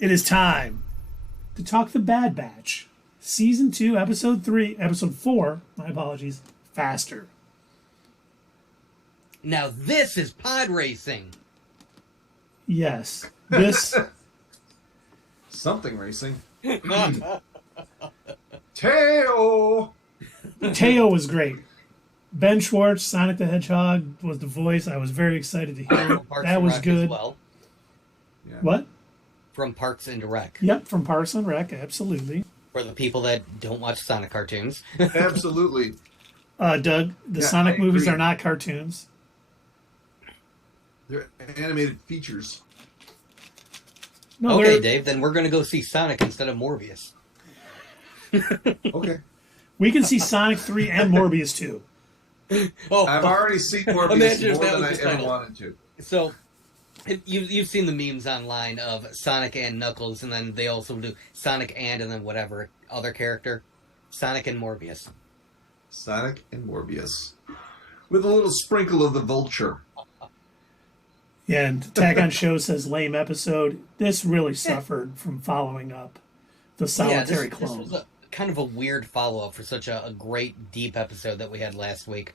It is time to talk The Bad Batch. Season 2, Episode 4, my apologies, Faster. Now this is pod racing. Yes. This... Something racing. Teo! Teo was great. Ben Schwartz, Sonic the Hedgehog, was the voice. I was very excited to hear it. That was good. As well. Yeah. What? From Parks and Rec. Yep, from Parks and Rec, absolutely. For the people that don't watch Sonic cartoons. Absolutely. Doug, the Sonic movies are not cartoons. They're animated features. No, okay, Dave, then we're going to go see Sonic instead of Morbius. Okay. We can see Sonic 3 and Morbius 2. I've already seen Morbius more than I ever wanted to. So, you've seen the memes online of Sonic and Knuckles, and then they also do Sonic and then whatever other character. Sonic and Morbius. Sonic and Morbius. With a little sprinkle of the Vulture. Yeah, and Tag on Show says lame episode. This really suffered from following up the solitary clone. This was kind of a weird follow-up for such a great, deep episode that we had last week.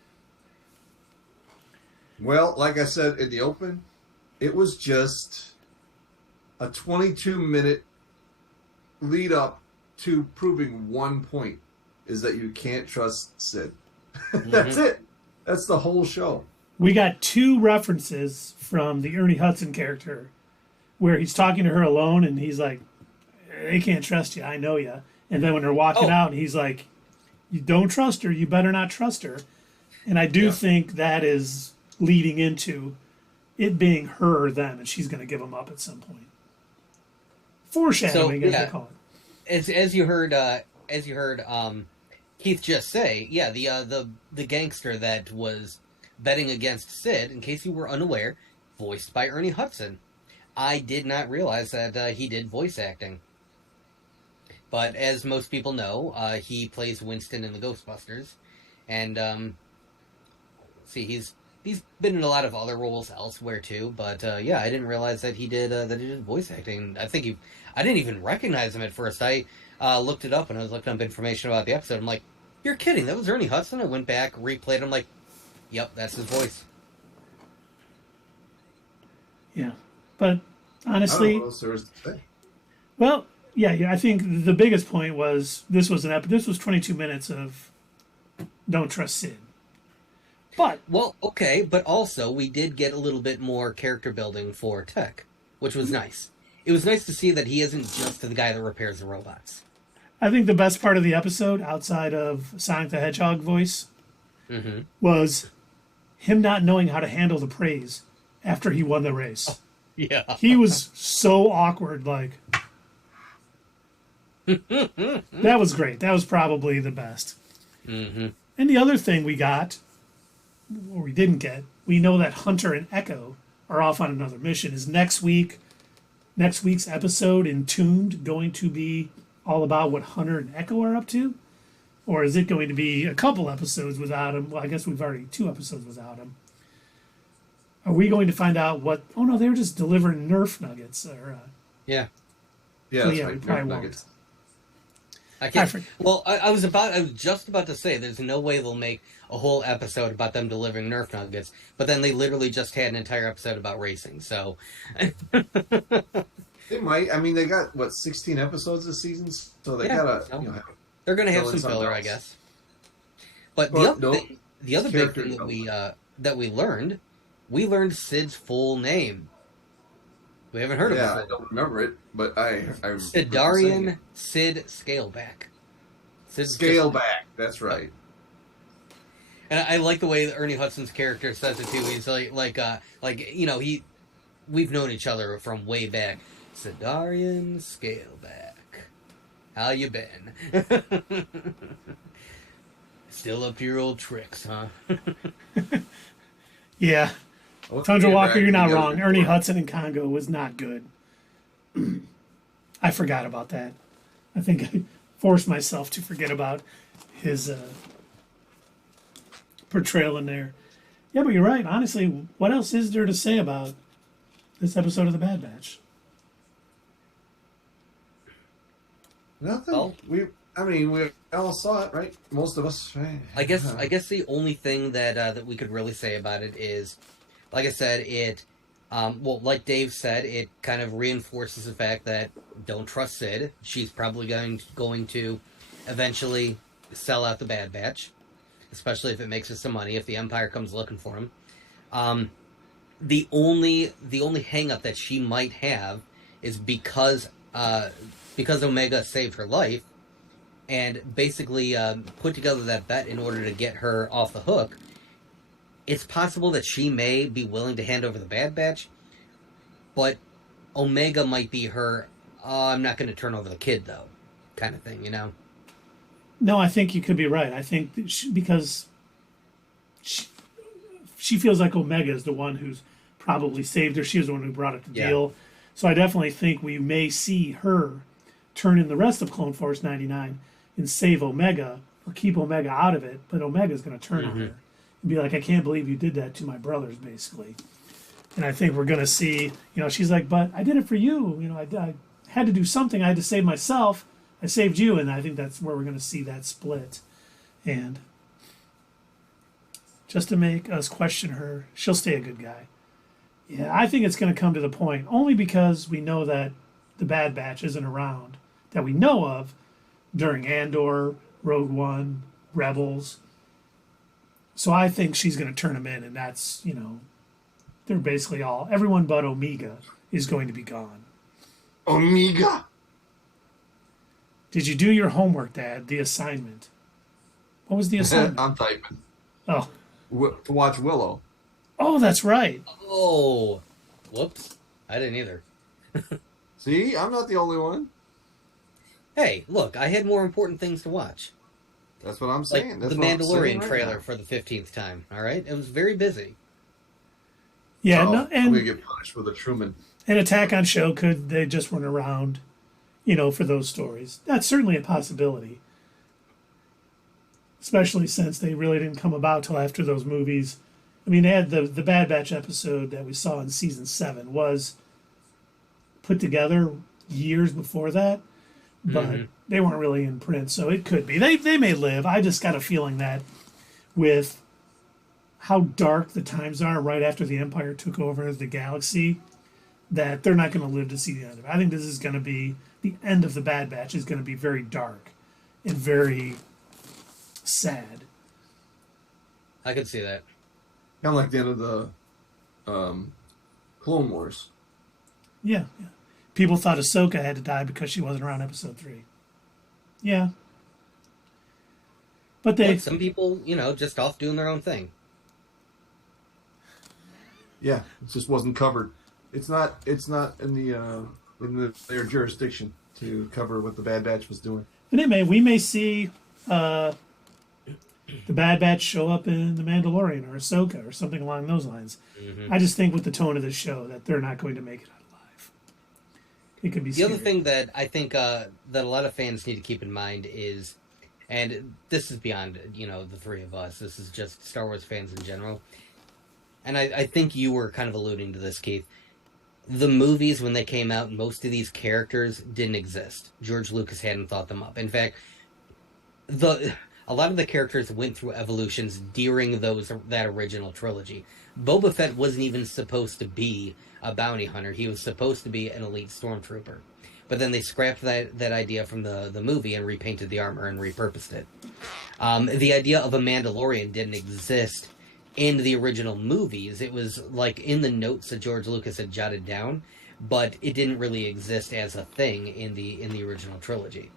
Well, like I said in the open, it was just a 22-minute lead up to proving one point, is that you can't trust Sid. That's it. That's the whole show. We got 2 references from the Ernie Hudson character where he's talking to her alone and he's like, they can't trust you, I know you. And then when they're walking out, he's like, you don't trust her, you better not trust her. And I do think that is leading into it being her or them, and she's going to give them up at some point. Foreshadowing, as they call it. As you heard Keith just say, the gangster that was betting against Sid, in case you were unaware, voiced by Ernie Hudson. I did not realize that he did voice acting. But as most people know, he plays Winston in the Ghostbusters. And, he's been in a lot of other roles elsewhere too. But, I didn't realize that he did voice acting. I didn't even recognize him at first. I looked it up and I was looking up information about the episode. I'm like, you're kidding, that was Ernie Hudson? I went back, replayed it, I'm like, yep, that's his voice. Yeah. But, honestly... I don't know what else there is to say. Well... Yeah, I think the biggest point was this was 22 minutes of don't trust Sid. But but also we did get a little bit more character building for Tech, which was nice. It was nice to see that he isn't just the guy that repairs the robots. I think the best part of the episode, outside of Sonic the Hedgehog voice, was him not knowing how to handle the praise after he won the race. Oh, yeah, he was so awkward, like. That was great. That was probably the best. And the other thing we got, or we didn't get, we know that Hunter and Echo are off on another mission. Is next week's episode, Entombed, going to be all about what Hunter and Echo are up to? Or is it going to be a couple episodes without him? Well, I guess we've already 2 episodes without him. Are we going to find out what... Oh, no, they were just delivering Nerf nuggets. Or, yeah, that's right. Nerf nuggets. I can't. I was just about to say there's no way they'll make a whole episode about them delivering Nerf nuggets, but then they literally just had an entire episode about racing. So they might. I mean, they got 16 episodes this season, so they gotta. They're gonna have some filler, I guess. But the other big thing that we learned Sid's full name. We haven't heard of it. Yeah, I don't remember it, but I Sidarian Sid Scaleback. Scaleback, that's right. And I like the way that Ernie Hudson's character says it too. He's we've known each other from way back. Sidarian Scaleback, how you been? Still up to your old tricks, huh? Yeah. Tundra Walker, you're not wrong. Ernie Hudson in Congo was not good. I forgot about that. I think I forced myself to forget about his portrayal in there. Yeah, but you're right. Honestly, what else is there to say about this episode of The Bad Batch? Nothing. Well, We all saw it, right? Most of us. Right? I guess the only thing that we could really say about it is, like I said, well, like Dave said, it kind of reinforces the fact that don't trust Sid. She's probably going to eventually sell out the Bad Batch, especially if it makes her some money. If the Empire comes looking for him, the only hang up that she might have is because Omega saved her life and basically put together that bet in order to get her off the hook. It's possible that she may be willing to hand over the Bad Batch, but Omega might be her, I'm not going to turn over the kid, though, kind of thing, you know? No, I think you could be right. I think that because she feels like Omega is the one who's probably saved her. She was the one who brought up the deal. So I definitely think we may see her turn in the rest of Clone Force 99 and save Omega or keep Omega out of it, but Omega's going to turn on her and be like, I can't believe you did that to my brothers, basically. And I think we're going to see, she's like, but I did it for you. I had to do something. I had to save myself. I saved you. And I think that's where we're going to see that split. And just to make us question her, she'll stay a good guy. Yeah, I think it's going to come to the point, only because we know that the Bad Batch isn't around, that we know of, during Andor, Rogue One, Rebels. So I think she's going to turn them in, and that's, they're basically everyone but Omega is going to be gone. Omega! Did you do your homework, Dad? The assignment. What was the assignment? I'm typing. Oh. To watch Willow. Oh, that's right. Oh. Whoops. I didn't either. See? I'm not the only one. Hey, look, I had more important things to watch. That's what I'm saying. Like That's the what I'm Mandalorian right trailer now. for the 15th time, all right? It was very busy. Yeah, I'm going to get punished with a Truman. An Attack on Show, they just weren't around, for those stories. That's certainly a possibility. Especially since they really didn't come about till after those movies. I mean, they had the Bad Batch episode that we saw in season 7 was put together years before that, but they weren't really in print, so it could be. They may live. I just got a feeling that with how dark the times are right after the Empire took over the galaxy, that they're not going to live to see the end of it. I think this is going to be, the end of the Bad Batch is going to be very dark and very sad. I could see that. Kind of like the end of the Clone Wars. Yeah. People thought Ahsoka had to die because she wasn't around episode 3. Yeah. But Look, some people, just off doing their own thing. Yeah, it just wasn't covered. It's not in their jurisdiction to cover what the Bad Batch was doing. And we may see the Bad Batch show up in The Mandalorian or Ahsoka or something along those lines. I just think with the tone of the show that they're not going to make it out alive. It could be scary. The other thing that I think that a lot of fans need to keep in mind is, and this is beyond, the three of us, this is just Star Wars fans in general, and I think you were kind of alluding to this, Keith. The movies, when they came out, most of these characters didn't exist. George Lucas hadn't thought them up. In fact, a lot of the characters went through evolutions during that original trilogy. Boba Fett wasn't even supposed to be a bounty hunter. He was supposed to be an elite stormtrooper. But then they scrapped that idea from the movie and repainted the armor and repurposed it. The idea of a Mandalorian didn't exist in the original movies. It was like in the notes that George Lucas had jotted down, but it didn't really exist as a thing in the original trilogy.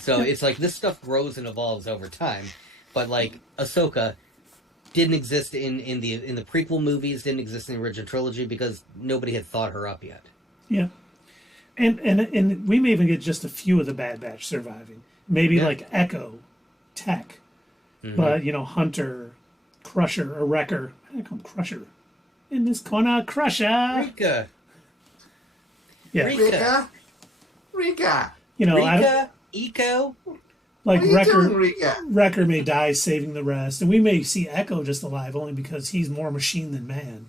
So it's like this stuff grows and evolves over time, but like Ahsoka didn't exist in the prequel movies, didn't exist in the original trilogy because nobody had thought her up yet. Yeah, and we may even get just a few of the Bad Batch surviving. Maybe like Echo, Tech, but Hunter, Crusher, or Wrecker. I call him Crusher. In this corner, Crusher. Rika. Yeah. Rika. Rika. Eco. Like Rika. Wrecker may die saving the rest, and we may see Echo just alive only because he's more machine than man.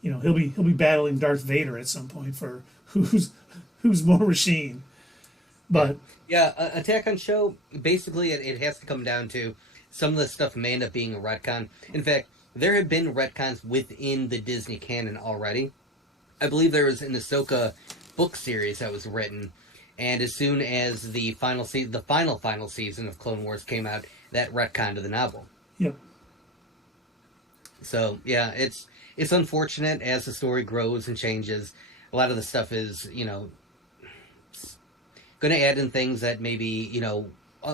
He'll be battling Darth Vader at some point for who's more machine. But Yeah, Attack on Show, basically it has to come down to some of the stuff may end up being a retcon. In fact, there have been retcons within the Disney canon already. I believe there was an Ahsoka book series that was written, and as soon as the final season of Clone Wars came out, that retconned to the novel. yep. So yeah, it's unfortunate as the story grows and changes. A lot of the stuff is going to add in things that maybe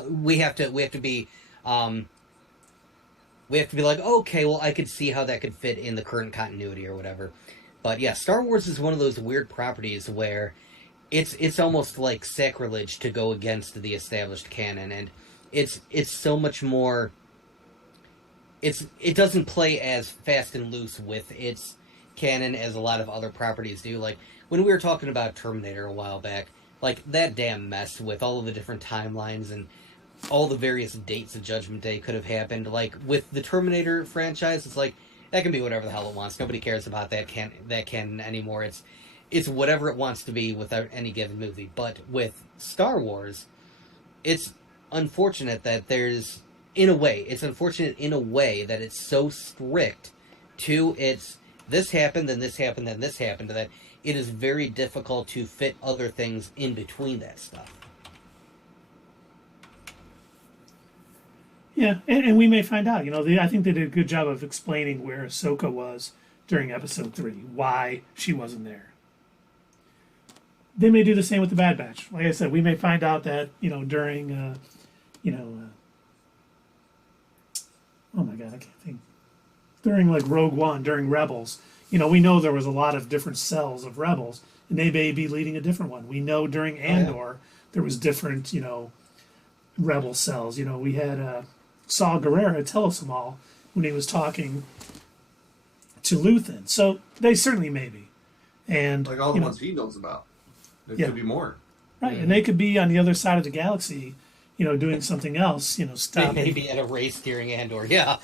we have to be like, okay, well, I could see how that could fit in the current continuity or whatever. But yeah, Star Wars is one of those weird properties where it's almost like sacrilege to go against the established canon, and it's so much more. It doesn't play as fast and loose with its canon as a lot of other properties do. Like when we were talking about Terminator a while back, like that damn mess with all of the different timelines and all the various dates of Judgment Day could have happened. Like with the Terminator franchise, it's like that can be whatever the hell it wants. Nobody cares about that canon anymore. It's whatever it wants to be without any given movie. But with Star Wars, it's unfortunate that it's unfortunate in a way that it's so strict to its this happened, then this happened, then this happened, that it is very difficult to fit other things in between that stuff. Yeah, and we may find out. I think they did a good job of explaining where Ahsoka was during Episode 3, why she wasn't there. They may do the same with the Bad Batch. Like I said, we may find out that during oh my god, I can't think. During like Rogue One, during Rebels, we know there was a lot of different cells of Rebels, and they may be leading a different one. We know during Andor there was different, Rebel cells. We had Saw Gerrera tell us them all when he was talking to Luthen. So they certainly may be, and like all the ones he knows about. There could be more, right? And they could be on the other side of the galaxy. Doing something else, stopping. They may be at a race during Andor, yeah.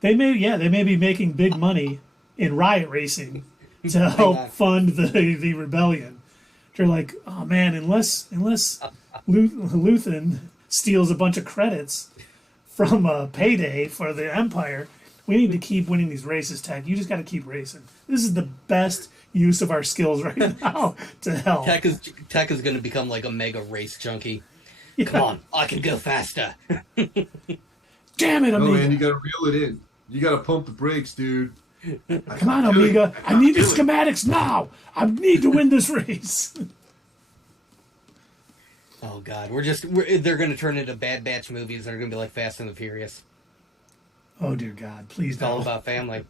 They may be making big money in riot racing to help fund the rebellion. They're like, oh man, unless Luthen steals a bunch of credits from a payday for the Empire, we need to keep winning these races, Tech. You just got to keep racing. This is the best use of our skills right now to help. Tech is going to become like a mega race junkie. Yeah. Come on, I can go faster. Damn it, Amiga. No, man, you got to reel it in. You got to pump the brakes, dude. Come on, Amiga. I need the schematics now. I need to win this race. Oh, God. They're going to turn into Bad Batch movies that are going to be like Fast and the Furious. Oh, dear God. Please don't. It's all about family.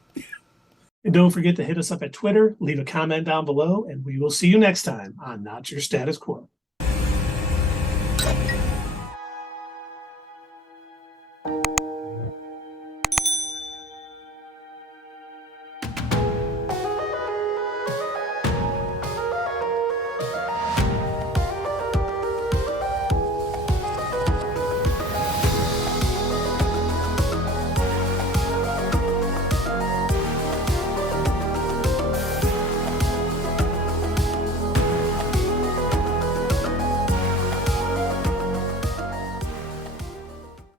And don't forget to hit us up at Twitter, leave a comment down below, and we will see you next time on Not Your Status Quo.